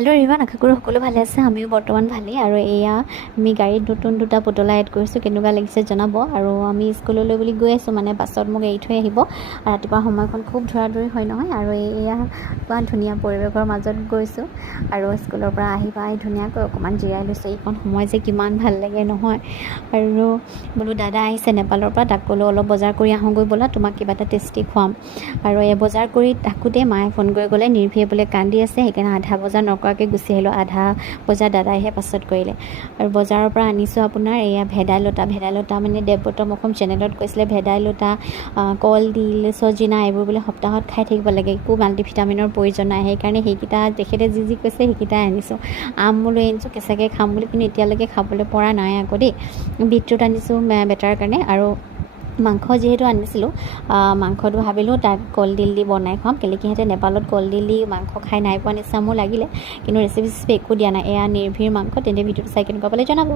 Hello' Riman, আশা কৰোঁ সকলো ভালে আছে। আমিও বৰ্তমান ভালেই। আৰু এয়া আমি গাড়ীত নতুন দুটা পুতলা এড কৰিছোঁ, কেনেকুৱা লাগিছে জনাব। আৰু আমি স্কুললৈ বুলি গৈ আছোঁ, মানে বাছত মোক এৰি থৈ আহিব। ৰাতিপুৱা সময়খন খুব ধৰা-ধৰি হয় নহয়। আৰু এয়া ইমান ধুনীয়া পৰিৱেশৰ মাজত গৈছোঁ। আৰু স্কুলৰ পৰা আহি পাই ধুনীয়াকৈ অকণমান জিৰাই লৈছোঁ। এইখন সময় যে কিমান ভাল লাগে নহয়। আৰু বোলো দাদা আহিছে নেপালৰ পৰা, তাক ক'লোঁ অলপ বজাৰ কৰি আহোঁগৈ ব'লা, তোমাক কিবা এটা টেষ্টি খুৱাম। আৰু এই বজাৰ কৰি থাকোঁতে মায়ে ফোন কৰি ক'লে নিৰ্ভীয়ে বোলে কান্দি আছে, সেইকাৰণে আধা বজাৰ নকৰাকৈ গুচি আহিলোঁ। আধা বজাৰ দাদাইহে পাছত কৰিলে। আৰু বজাৰৰ পৰা আনিছোঁ আপোনাৰ এয়া ভেদাইলতা মানে দেৱব্ৰতম অসম চেনেলত কৈছিলে ভেদাইলতা, কলডিল, চজিনা এইবোৰ বোলে সপ্তাহত খাই থাকিব লাগে, একো মাল্টিভিটামিনৰ প্ৰয়োজন নাই। সেইকাৰণে সেইকেইটা তেখেতে যি কৈছে সেইকেইটাই আনিছোঁ। আম লৈ আনিছোঁ কেঁচাকৈ খাম বুলি, কিন্তু এতিয়ালৈকে খাবলৈ পৰা নাই আকৌ দেই। বিটৰুট আনিছোঁ বেটাৰ কাৰণে। আৰু মাংস যিহেতু আনিছিলোঁ, মাংসটো ভাবিলোঁ তাত কলডিল দি বনাই খুৱাম। কেলৈ কি সিহঁতে নেপালত কলডিল দি মাংস খাই নাই পোৱা নিচিনা মোৰ লাগিলে, কিন্তু ৰেচিপি একো দিয়া নাই। এয়া নিৰ্ভীৰ মাংস। তেন্তে ভিডিঅ'টো চাই কেনেকুৱা পালে জনাব।